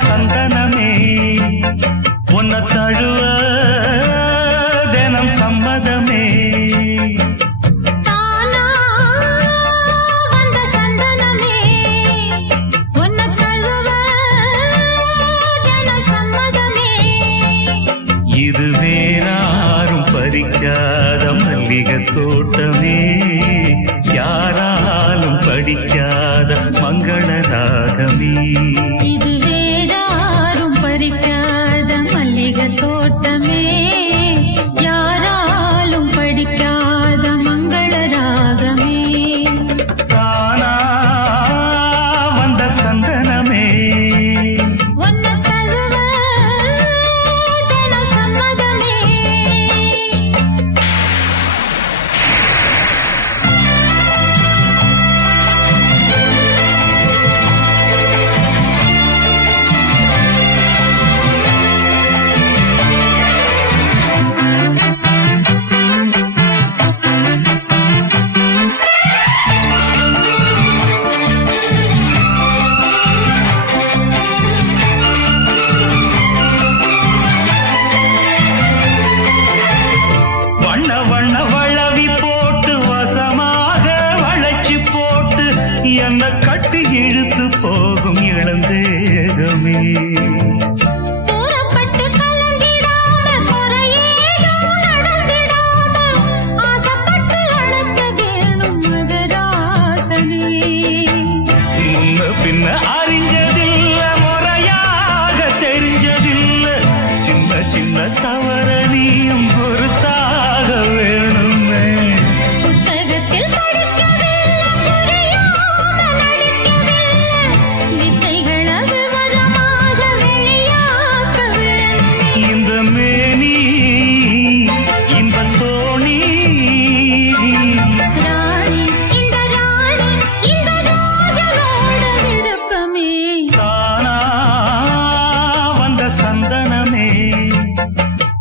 சந்தனமே உன்னை தழுவ தினம் சம்மதமே தானா வந்த சந்தனமே உன்னை தழுவ தினம் சம்மதமே இது வேறாரும் பறிக்காத மல்லிகை தோட்டமே யாராலும் படிக்காத மங்கள ராகமே இது வேறாரும் பறிக்காத மல்லிகை தோட்டமே யாராலும் படிக்காத மங்கள ராகமே தானா வந்த சந்தனமே உன்னை தழுவ தினம் சம்மதமே என்ன கட்டி இழுத்து போகும் இளந்தேகமே தூரப்பட்டு கலங்கிடாம குறையேதும் நடந்திடாம ஆசைப்பட்டு அழைக்க வேணும் மகராசனே முன்ன பின்ன அறிஞ்சதில்ல முறையாக தெரிஞ்சதில்ல சின்ன சின்ன தவற நீயும் பொறுத்தாக வேணுமே புத்தகத்தில்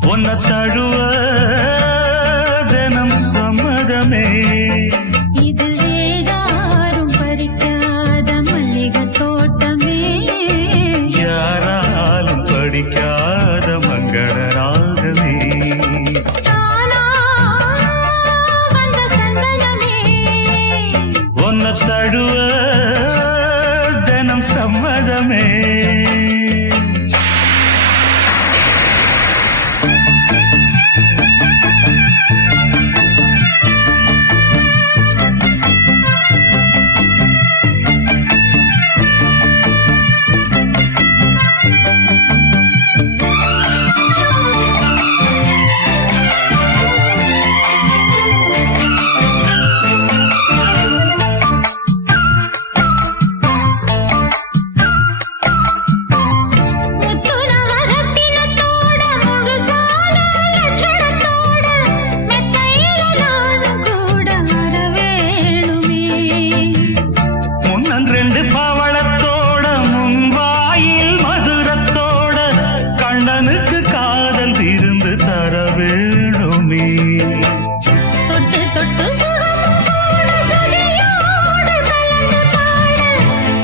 உன்னை தழுவ தினம் சம்மதமே இது வேறாரும் பறிக்காத மல்லிகை தோட்டமே யாராலும் படிக்காத மங்கள ராகமே தானா வந்த சந்தனமே உன்னை தழுவ தினம் சம்மதமே ரெண்டு பவளத்தோட முன்வாயில் மதுரத்தோட கண்ணனுக்கு காதல் விருந்து தர வேணுமே தொட்டு தொட்டு சுகமும் கூட சுதியோடு கலந்து பாட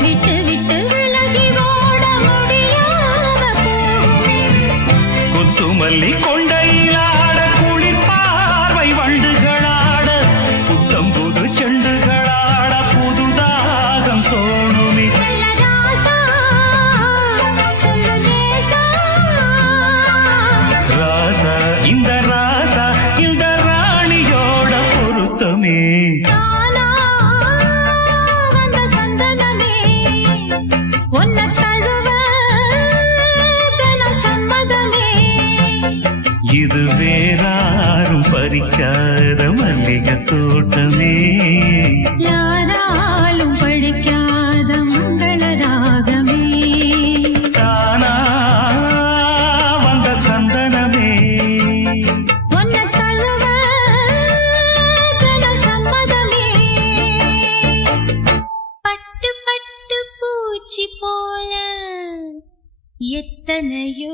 விட்டு விட்டு விலகி ஓட முடியாம போகுமே கொத்துமல்லி கொண்டையிலாட குளிர் பார்வை வண்டுகளாட புத்தம் புது செண்டுகளாட புதுதாகம் தோணுமே ராசா இந்த ராசா இந்த ராணியோட பொருத்தமே தானா வந்த சந்தனமே உன்னை தழுவ தினம் சம்மதமே இது வேறாரும் பறிக்காத மல்லிகை தோட்டமே யாராலும் படிக்காத மங்கள ராகமே தானா வந்த சந்தனமே உன்னை தழுவ தினம் சம்மதமே பட்டு எத்தனையோ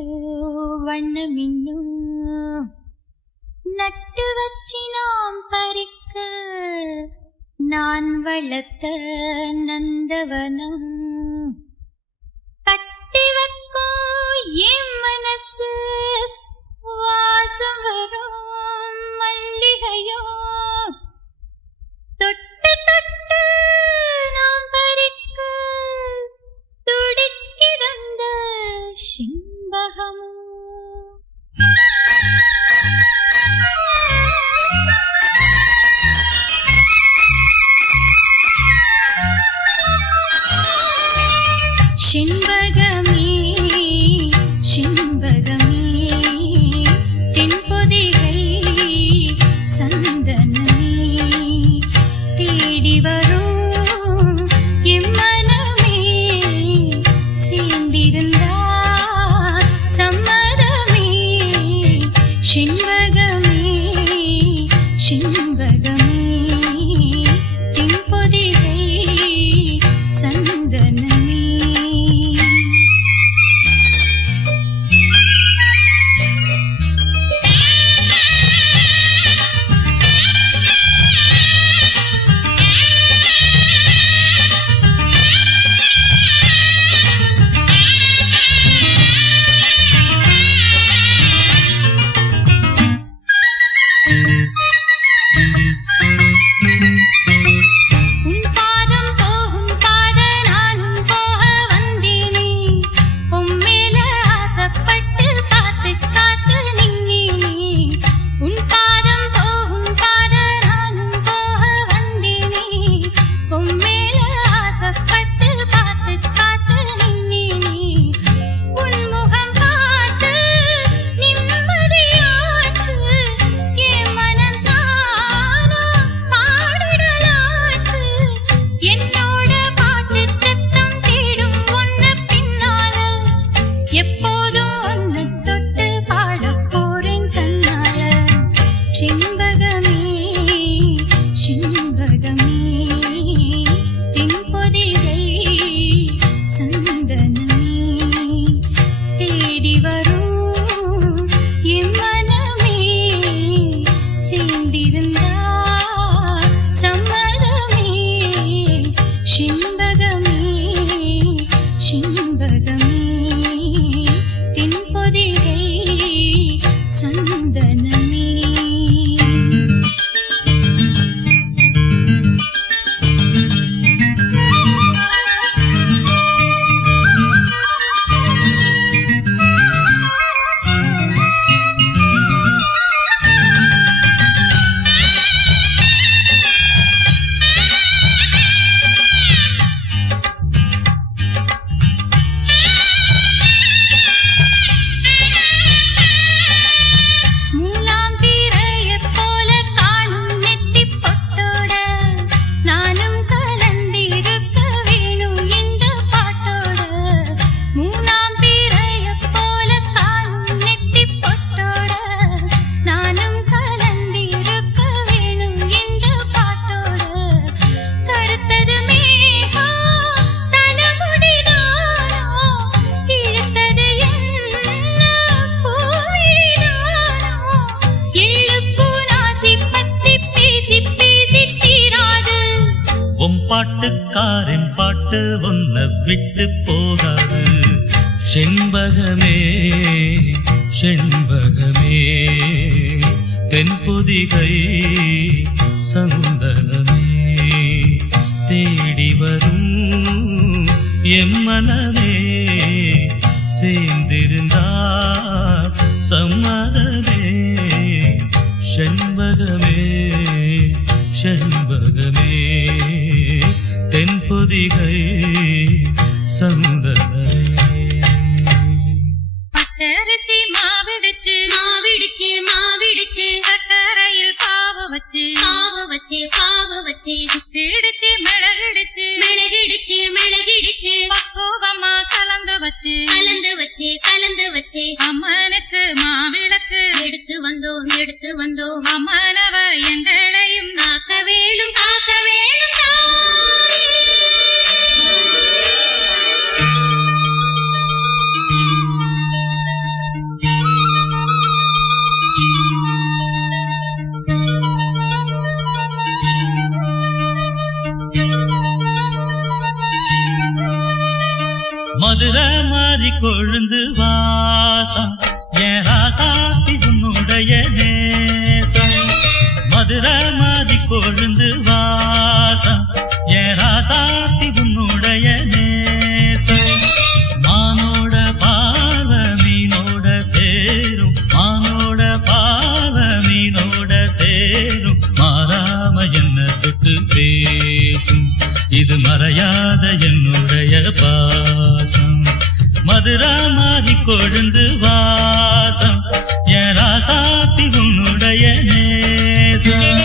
வண்ணமின்னும் நட்டு வச்சி நாம் பறிக்க நான் வளர்த்த நந்தவனம் கட்டி வைக்கும் என் மனசு வாசம் வரும் மல்லிகையோ தொட்டு தொட்டு நாம் பறிக்க துடிக்கிறந்த சிம்பகம் சிம்பகமே சிம்பகமே தென்பொதிகை சந்தனமே தேடி வரும் எம்மனமே சேர்ந்திருந்தா சம்மதமே சிம்பகமே சிம்பகமே தென்பொதிகை சந்தனமே பாட்டுக்காரன் பாட்டு ஒன்ன விட்டு போகாது செண்பகமே செண்பகமே தென்பொதிகை சந்தனமே தேடி வரும் எம்மனமே சேர்ந்திருந்தா சம்மதமே செண்பகமே செண்பகமே தென்பொதிகை சந்தனமே பச்சரிசி மாவிடுச்சு மாவிடுச்சு மாவிடுச்சு சக்கரையில் பாவு வச்சு பாவு வச்சு பாவு வச்சு சுக்கிடுச்சு மிளகிடுச்சு மிளகிடுச்சு மிளகிடுச்சு பக்குவமா கலந்து வச்சு கலந்து வச்சு கலந்து வச்சு அம்மனுக்கு மாவிளக்கு எடுத்து வந்தோம் அம்மனவ எங்களையும் காக்க வேணும் தாயே. மதுரை மாறி கொழுந்து வாசம் என் ராசாத்தி உன்னுடைய நேசம் மதுரை மாறி கொழுந்து வாசம் என் ராசாத்தி உன்னுடைய நேசம் மானோட பாவ மீனோட சேரும் மானோட பாவ மீனோட சேரும் மாறாம என்ன தொட்டு பேசும் இது மறையாத என்னுடைய பாசம் மதுரை மாறி கொழுந்து வாசம் என் ராசாத்தி உன்னுடைய நேசம்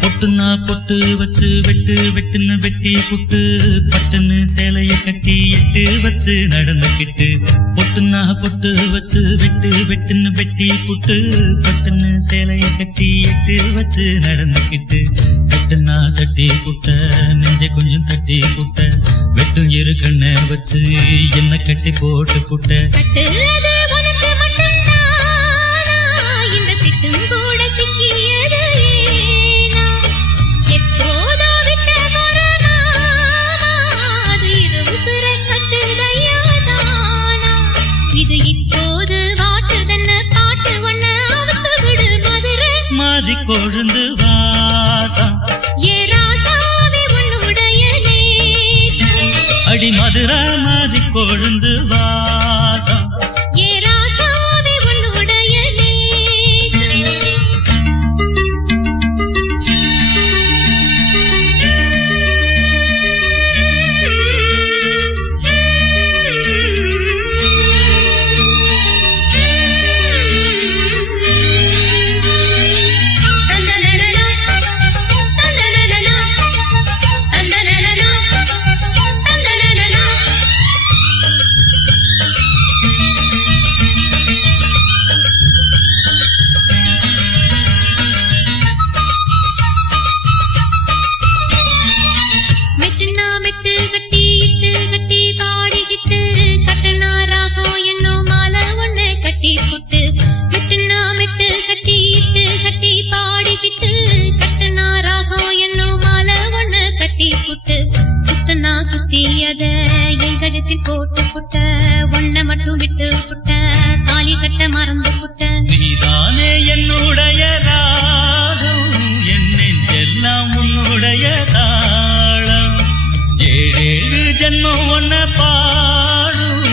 பொட்டுன்னா பொட்டு வச்சு வெட்டு வெட்டுன்னு வெட்டி புட்டு பட்டுன்னு சேலைய கட்டி எட்டு வச்சு நடந்துக்கிட்டு பொட்டுன்னா பொட்டு வச்சு வெட்டு வெட்டுன்னு வெட்டி புட்டு பட்டுன்னு சேலைய கட்டி எட்டு வச்சு நடந்துக்கிட்டு கட்டுன்னா கட்டி புட்ட நெஞ்சை கொஞ்சம் தட்டி புட்ட வெட்டும் இரு கண்ணை வச்சு என்ன கட்டி போட்டு புட்ட மாறி கொழுந்து வாசம் அடி மதுரை மாறி கொழுந்து வாசம் போட்டு புட்ட ஒன்ன மட்டும் விட்டு புட்ட தாலி கட்ட மறந்து புட்ட நீதானே என்னுடைய ராகம் என் நெஞ்செல்லாம் உன்னுடைய தாளம் ஏழேழு ஜென்மம் ஒன்ன பாடும்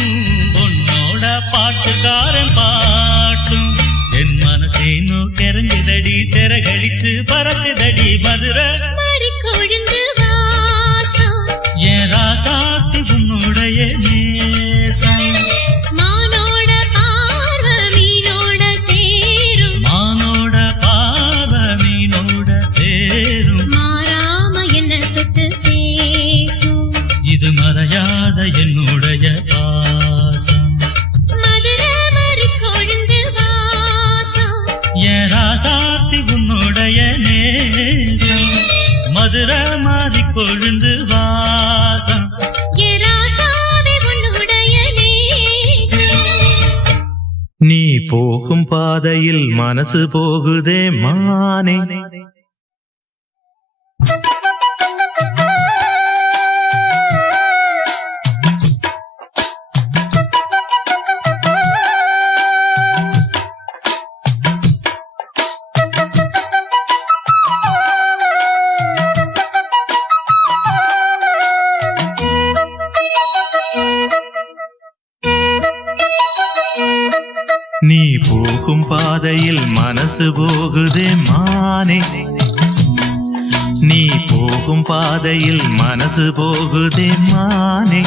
உன்னோட பாட்டுக்காரன் பாட்டும் என் மனசேனோ கெரஞ்சுதடி சிறகடிச்சு பறக்குதடி மதுரை மாறி கொழுந்து வாசம் என் ராசாத்தி உன்னுடைய நேசம் மானோட பார்வ மீனோட சேரும் மானோட பார்வ மீனோட சேரும் மாறாம என்ன தொட்டு பேசும் இது மறையாத என்னுடைய பாசம் மதுரை மாறி கொழுந்து வாசம் என் ராசாத்தி உன்னுடைய நேசம் மதுரை மாறி கொழுந்து வாசம் நீ போகும் பாதையில் மனசு போகுதே மானே நீ போகும் பாதையில் மனசு போகுதே மானே நீ போகும் பாதையில் மனசு போகுதே மானே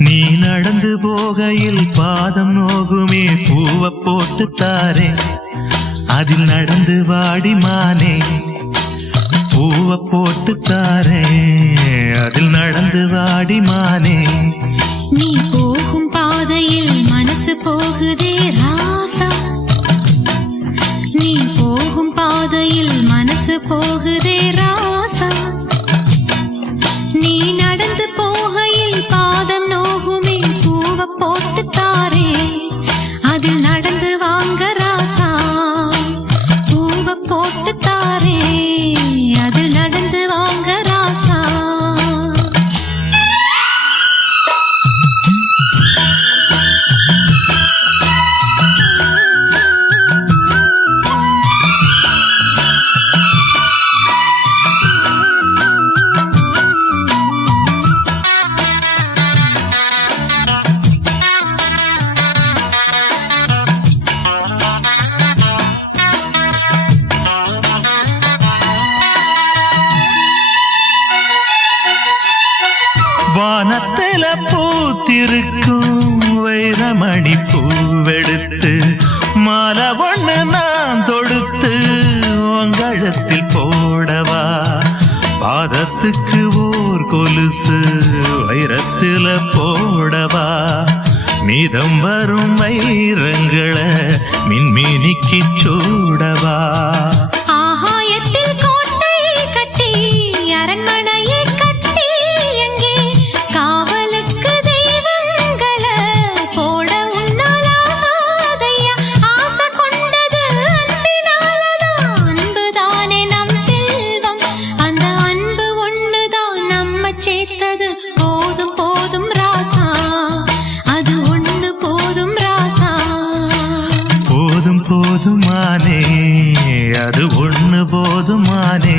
நீ நடந்து போகையில் பாதம் நோகுமே பூவை போட்டு தாரே அதில் நடந்து வாடி மானே பூவை போட்டு தாரே அதில் நடந்து வாடி மானே நீ போகும் பாதையில் மனசு மனசு போகுதே ராசா நீ போகும் பாதையில் மனசு போகுதே ராசா நீ நடந்து போகையில் பாதம் நோகுமே பூவ போட்டு தாரே அதில் நடந்து வாங்க ராசா பூவ போட்டு தாரே அதில் நடந்து வாங்க ராசா வானத்தில பூத்திருக்கும் வைரமணி பூவெடுத்து மாலை ஒண்ணு நான் தொடுத்து உங்கழத்தில் போடவா பாதத்துக்கு ஓர் கொலுசு வைரத்தில போடவா மீதம் வரும் வைரங்களை மின்மினிக்கு சூடவா போதுமானே அது ஒண்ணு போதுமானே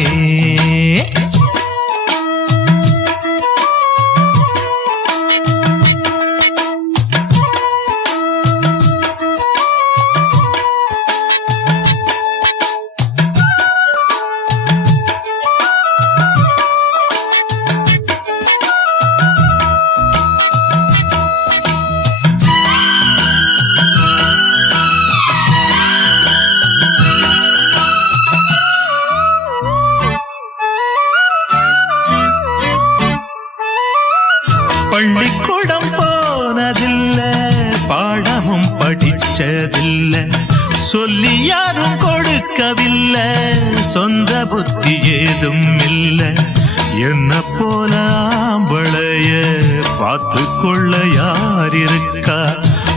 பள்ளிக்கூடம் போனதில்ல பாடமும் படிச்சதில்லை சொல்லி யாரும் கொடுக்கவில்லை சொந்த புத்தி ஏதும் இல்லை என்ன போல ஆம்பளைய பார்த்து கொள்ள யார் இருக்கா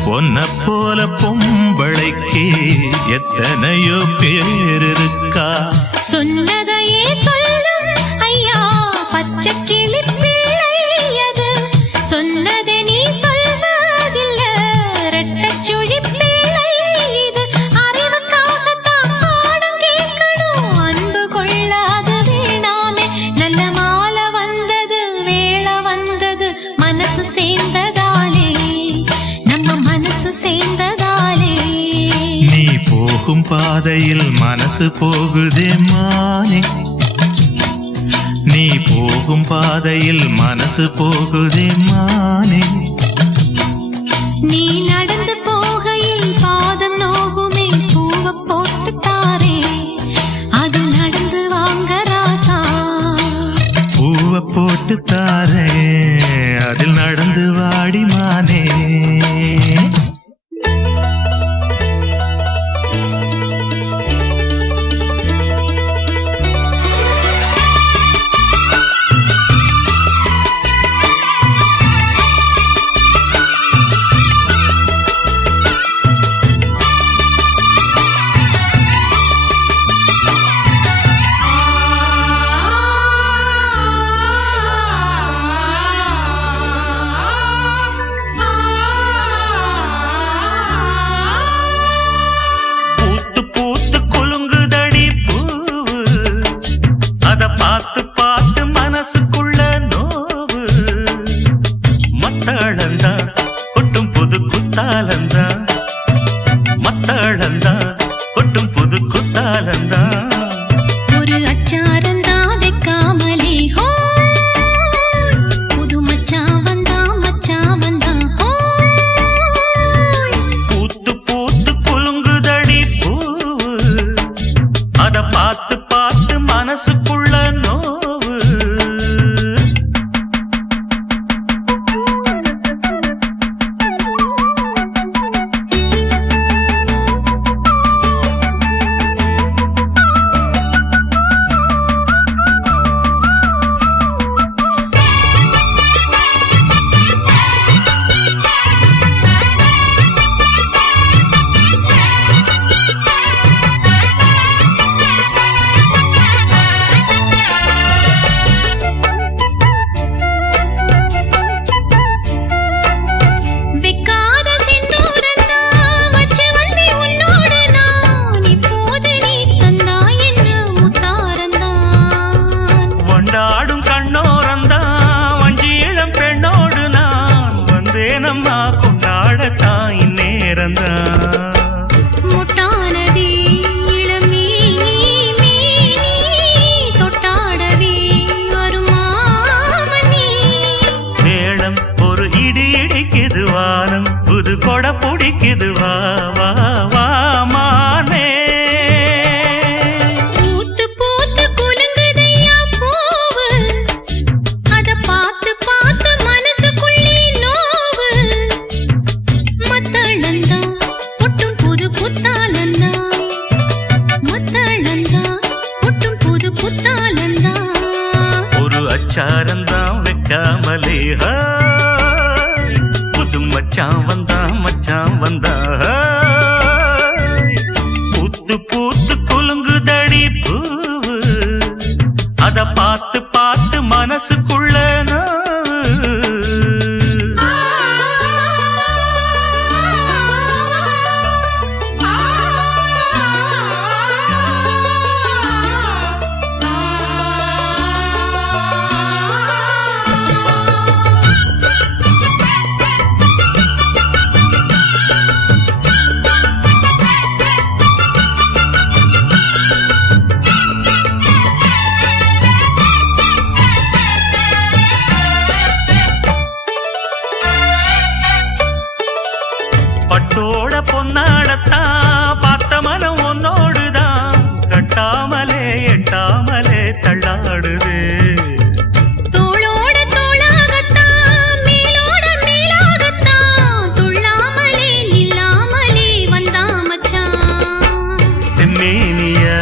பொன்ன போல பொம்பளைக்கு எத்தனையோ பேர் இருக்கா சொன்னதையே சொல்லும் ஐயா பச்சை கிளி சொன்னதை நீ சொல்வதில்ல ரெட்டச்சுழி பிள்ளை இது அறிவுக்காகத்தான் பாடம் கேட்கணும் அன்பு கொள்ளாது வீணாமே நல்ல மாலை வந்தது வேளை வந்தது மனசு சேர்ந்ததாலே நம்ம மனசு சேர்ந்ததாலே நீ போகும் பாதையில் மனசு போகுதே மானே நீ போகும் பாதையில் மனசு போகுதே மானே நீ நடந்து போகையில் பாதம் நோகுமே பூவ போட்டு தாரே அதில் நடந்து வாங்க ராசா பூவ போட்டு தாரே அதில் நடந்து வாடி மானே பார்த்து பார்த்து மனசுக்குள்ள நோவு மத்தாளந்தா கொட்டும் புது குத்தாலந்தா மத்தாளந்தா கொட்டும் புது குத்தாலந்தா ஒரு அச்சாரந்தா வைக்காமலே ஹோ புது மச்சான் வந்தா ஹோ பூத்து பூத்து குலுங்குதடி பூவு அத பார்த்து பார்த்து மனசுக்குள்ள நோவு வந்தேனம்மா கொண்டாடத்தான் இந்நேரந்தான். முட்டானதே இளமேனி மேனி தொட்டாடவே வருமாமணி. மேளம் ஒரு இடி இடிக்குது வானம் புது கொடை பிடிக்குது வா வா வா மானே. பூத்து பூத்து குலுங்குதையா பூவு, அத பார்த்து பார்த்து மனசுக்குள்ளே நோவு. மத்தளந்தா ஒட்டும் புது குத்தாலந்தா, மத்தளந்தா ஒட்டும் புது குத்தாலந்தா. ஒரு அச்சாரந்தான் வைக்காமலே புது மச்சான் வந்தா பூத்து பூத்து குலுங்குதடி பூவு அத பார்த்து பார்த்து மனசுக்குள்ள பட்டோட பொன்னாடத்தான் பார்த்த மனம் உன்னோடுதான் கட்டாமலே எட்டாமலே தள்ளாடுது. தோளோட தோளாகத்தான் மேலோட மேலாகத்தான் துள்ளாமலே நில்லாமலே வந்தா மச்சான். செம்மேனியா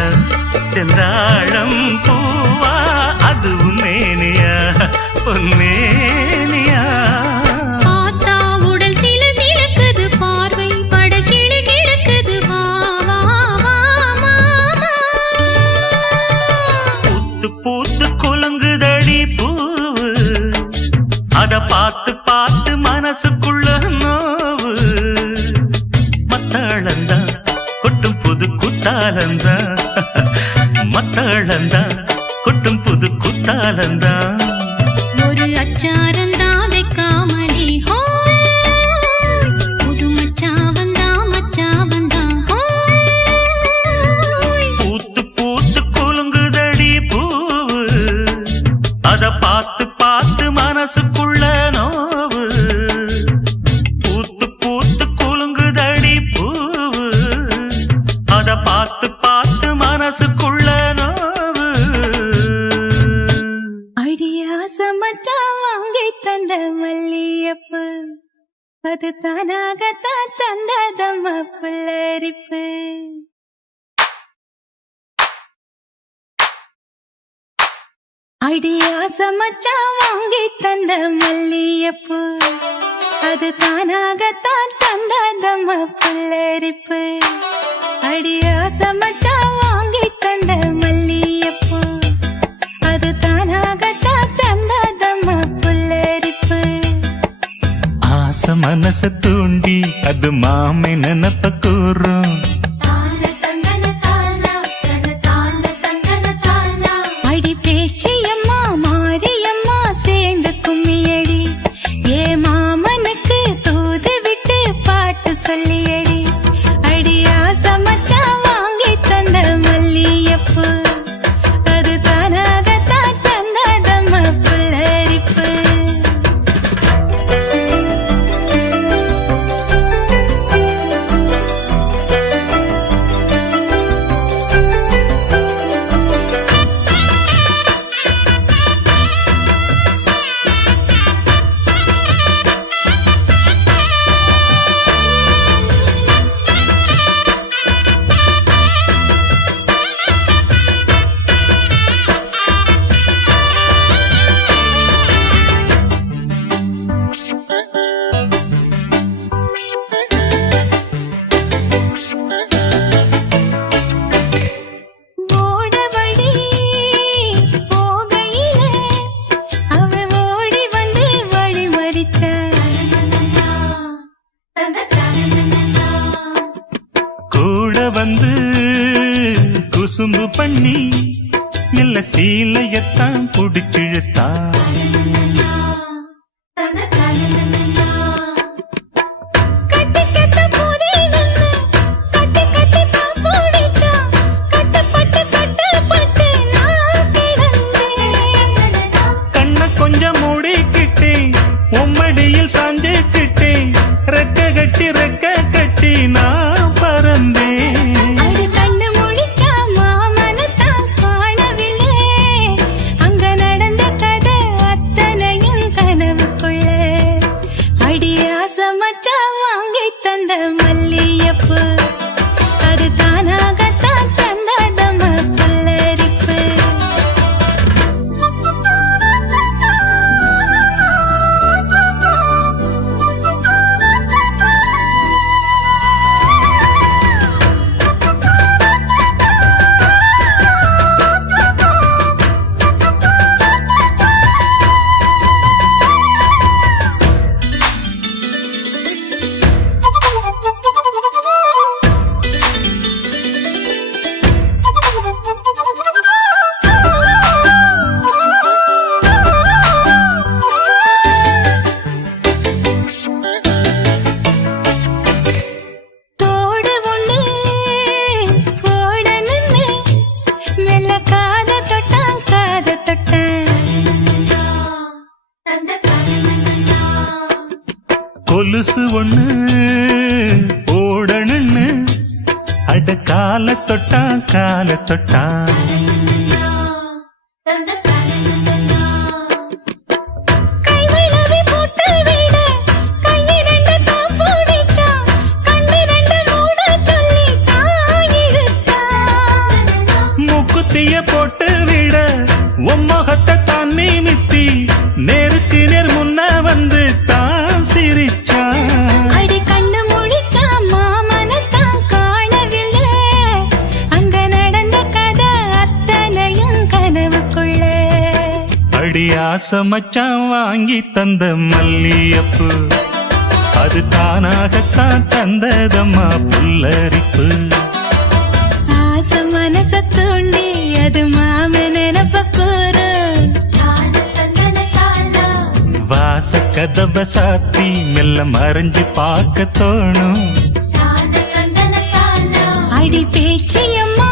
செந்தாழம் பூவா அதுவும் மேனியா பொன்மேனியா. பார்த்தா உடல் சில சிலக்குது பார்வை பட கிளு கிழக்குது வா வா வா மாமா. பூத்து பூத்து குலுங்குதடி பூவு அத பார்த்து பார்த்து மனசுக்குள்ள நோவு. மத்தளந்தா கொட்டும் புது குத்தாலந்தா மத்தளந்தா கொட்டும் புது குத்தாலந்தா. ஒரு அச்சாரந்தா வைக்காமலே ஹோ, புது மச்சான் வந்தா ஹோ. பூத்து பூத்து குலுங்குதடி பூவு அத பார்த்து பார்த்து மனசுக்குள்ள நோவு. பூத்து பூத்து குலுங்குதடி பூவு அத பார்த்து பார்த்து மனசுக்குள்ள நோவு. அடியாச மச்சான் வாங்கி தந்த மல்லியப்பு, அது தானாகத்தான் தந்ததம்மா புல்லரிப்பு. அடியாச மச்சான் வாங்கி தந்த மல்லியப்பு, அது தானாகத்தான் தந்ததம்மா புல்லரிப்பு. அடியாச மச்சான் வாங்கி தந்த மல்லியப்பு, அது தானாகத்தான் தந்ததம்மா புல்லரிப்பு. ஆசை மனச தூண்டி அது மாமை நினப்ப கூறும். அடி பேச்சியம்மா மாரியம்மா சேர்ந்து கும்மியடி, ஏ மாமனுக்கு தூது விட்டு பாட்டு சொல்லியடி. அடியா சமச்சா வாங்கி தந்த மல்லியப்பு, அது தானாகத்தான் தந்ததம்மா புல்லரிப்பு. வந்து குசும்பு பண்ணி மெல்ல சீலையத்தான் புடிச்சிழுத்தா. தந்த மல்லியப்பு அது தானாகத்தான் தந்ததம்மா புல்லரிப்பு. கொலுசு ஒண்ணு ஓடணுன்னு அட கால தொட்டான் கால தொட்டான். கைவிளவி போட்டு விட கையிரண்டு தான் பூடிச்சா கண்ணிரண்டு மூட சொல்லி காயிழுத்தான். மூக்குத்திய போட்டு விட உம்மகத்தை தான் நிமித்தி நேருக்கு நேர் முன்ன வந்து தான் சிரிச்சா. அடி கண்ணு முழிச்சா மாமனத்தான் காணவில்லை அங்க நடந்த கதை அத்தனையும் கனவுக்குள்ள. அடி ஆசை மச்சான் வாங்கி தந்த மல்லியப்பு அது தானாகத்தான் தந்ததம்மா புல்லரிப்பு. ஆசை மனச தூண்டி அது மாம நினப்ப கூறு வாச கதவ சாத்தி மெல்ல மறைஞ்சு பார்க்க தோணும். அடி பேச்சியம்மா